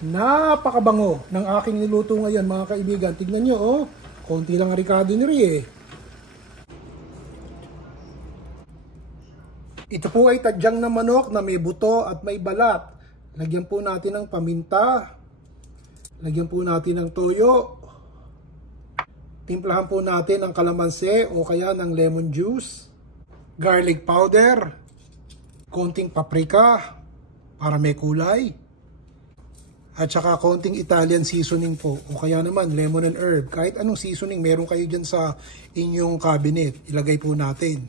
Napakabango ng aking niluto ngayon mga kaibigan. Tignan nyo oh. Konti lang ang ricado ni Rie eh. Ito po ay tadyang na manok na may buto at may balat. Lagyan po natin ng paminta. Lagyan po natin ng toyo. Timplahan po natin ng kalamansi o kaya ng lemon juice. Garlic powder. Konting paprika para may kulay. At saka konting Italian seasoning po o kaya naman lemon and herb. Kahit anong seasoning meron kayo dyan sa inyong cabinet, ilagay po natin.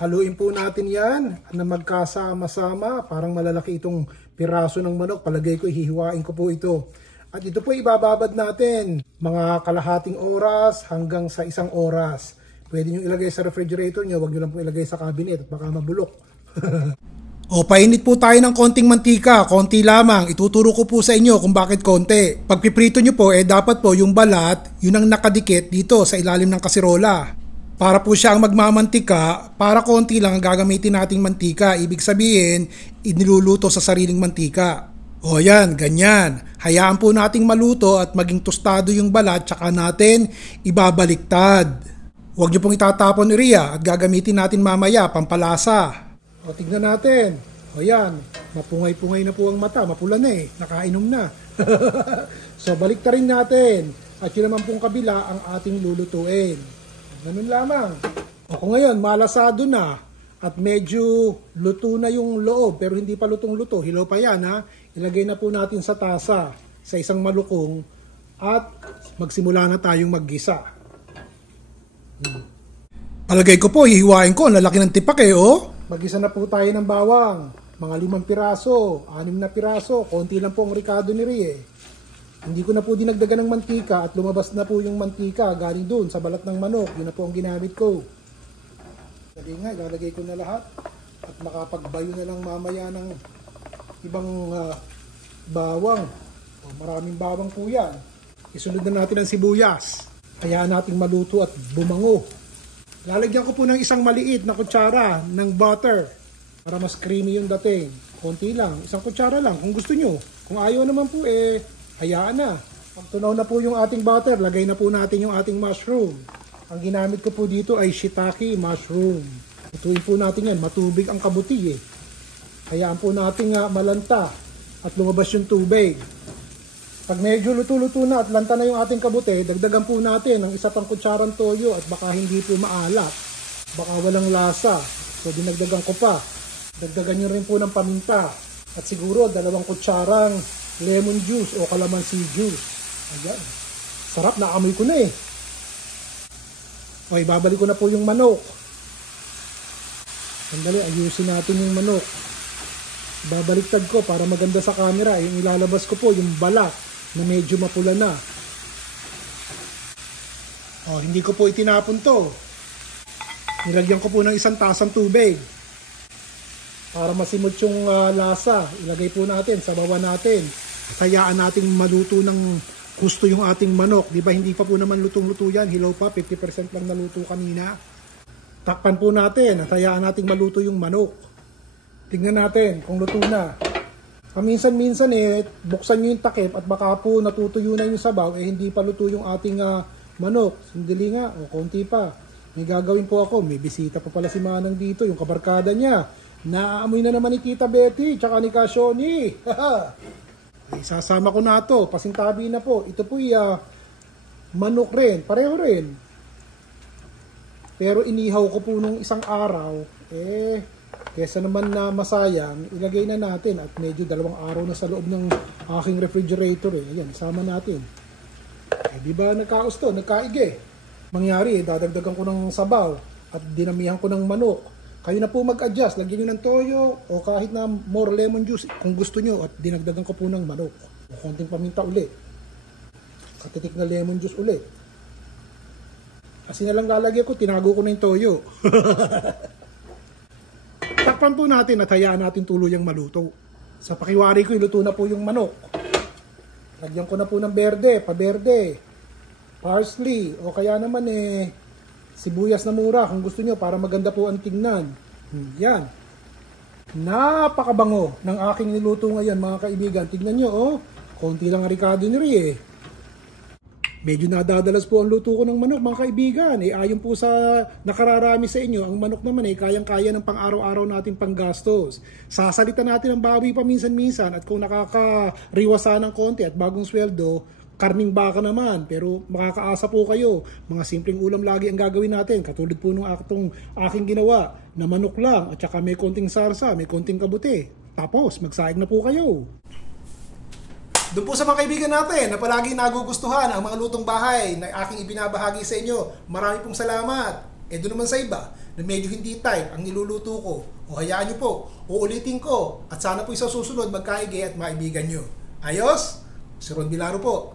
Haluin po natin yan na magkasama-sama. Parang malalaki itong piraso ng manok. Palagay ko, hihiwain ko po ito. At ito po ibababad natin mga kalahating oras hanggang sa 1 oras. Pwede nyo ilagay sa refrigerator nyo. Huwag nyo lang po ilagay sa cabinet at baka mabulok. O, painit po tayo ng konting mantika. Konti lamang. Ituturo ko po sa inyo kung bakit konti. Pag piprito nyo po, dapat po yung balat, yun ang nakadikit dito sa ilalim ng kasirola. Para po siya ang magmamantika, para konti lang ang gagamitin nating mantika. Ibig sabihin, iniluluto sa sariling mantika. O yan, ganyan. Hayaan po nating maluto at maging tostado yung balat, tsaka natin ibabaliktad. Huwag nyo pong itatapon Ria at gagamitin natin mamaya, pampalasa. O tignan natin. O yan, mapungay-pungay na po ang mata, mapula na eh, nakainom na. So baliktarin natin. At yun naman pong kabila ang ating lulutuin. Ganun lamang. O kung ngayon, malasado na at medyo luto na yung loob pero hindi pa lutong-luto, hilaw pa yan ha, ilagay na po natin sa tasa sa isang malukong at magsimula na tayong maggisa. Palagay ko po, hihiwain ko, ang lalaki ng tipak eh oh. Maggisa na po tayo ng bawang, mga 5 piraso, 6 na piraso, konti lang po ang ricado ni Rie. Hindi ko na po dinagdagan ng mantika at lumabas na po yung mantika galing doon sa balat ng manok. Yun na po ang ginamit ko. Sabi nga, ilalagay ko na lahat at makapagbayo na lang mamaya ng ibang bawang. O, maraming bawang po yan. Isunod na natin ang sibuyas. Kaya nating maluto at bumango. Lalagyan ko po ng isang maliit na kutsara ng butter para mas creamy yung dating. Konti lang, 1 kutsara lang kung gusto nyo. Kung ayaw naman po hayaan na. Pag tunaw na po yung ating butter, lagay na po natin yung ating mushroom. Ang ginamit ko po dito ay shiitake mushroom. Ituin po natin yan, matubig ang kabuti eh. Hayaan po natin malanta at lumabas yung tubig. Pag medyo luto-luto na at lanta na yung ating kabuti, dagdagan po natin ng 1 pang kutsarang toyo at baka hindi po maalat. Baka walang lasa. So dinagdagan ko pa. Dagdagan nyo rin po ng paminta. At siguro 2 kutsarang lemon juice o calamansi juice. Ayan. Sarap, naamoy ko na eh. Okay, babalik ko na po yung manok. Sandali, ayusin natin yung manok. Babaliktad ko para maganda sa camera. Yung ilalabas ko po yung balat na medyo mapula na. Oh, hindi ko po itinapon to. Nilagyan ko po ng 1 tasang tubig. Para masimot yung lasa, ilagay po natin, sabawan natin. Hayaan natin maluto ng gusto yung ating manok. Di ba hindi pa po naman lutong-luto yan, hilaw pa, 50% lang naluto kanina. Takpan po natin at hayaan natin maluto yung manok. Tingnan natin kung luto na. Paminsan-minsan buksan nyo yung takip at baka po natutuyo na yung sabaw, hindi pa luto yung ating manok. Sandali nga, konti pa. May gagawin po ako, may bisita pa pala si Manang dito, yung kabarkada niya. Naaamoy na naman ni Tita Betty, tsaka ni Kashoni. Isasama ko na to, pasintabi na po. Ito po manok rin, pareho rin. Pero inihaw ko po nung 1 araw. Kesa naman na masayang, ilagay na natin. At medyo 2 araw na sa loob ng aking refrigerator. Ayan, isama natin. Di ba nagkausto, nagkaige? Mangyari, dadagdagan ko ng sabaw at dinamihan ko ng manok. Kayo na po mag-adjust, lagyan nyo ng toyo o kahit na more lemon juice kung gusto nyo at dinagdagan ko po ng manok. O konting paminta ulit. Katitik na lemon juice ulit. Kasi na lang lalagyan ko, tinago ko na yung toyo. Takpan po natin at hayaan natin tuluyang maluto. Sa pakiwari ko, iluto na po yung manok. Lagyan ko na po ng berde, paberde, parsley o kaya naman sibuyas na mura kung gusto nyo para maganda po ang tingnan. Yan. Napakabango ng aking niluto ngayon mga kaibigan. Tignan nyo, oh. Konti lang ang Ricardo ni Rie eh. Medyo nadadalas po ang luto ko ng manok mga kaibigan. Ayon po sa nakararami sa inyo, ang manok naman kayang-kaya ng pang-araw-araw nating panggastos. Sasalita natin ang baboy paminsan-minsan at kung nakakariwasa ng konti at bagong sweldo, karning baka naman. Pero makakaasa po kayo. Mga simpleng ulam lagi ang gagawin natin. Katulad po nung aking ginawa na manok lang at saka may konting sarsa, may konting kabuti. Tapos magsaing na po kayo. Doon po sa mga kaibigan natin na palaging nagugustuhan ang mga lutong bahay na aking ibinabahagi sa inyo, marami pong salamat. Doon naman sa iba na medyo hindi type ang niluluto ko, o hayaan nyo po, uulitin ko at sana po sa susunod magkaigi at maibigan nyo. Ayos? Si Ron Bilaro po.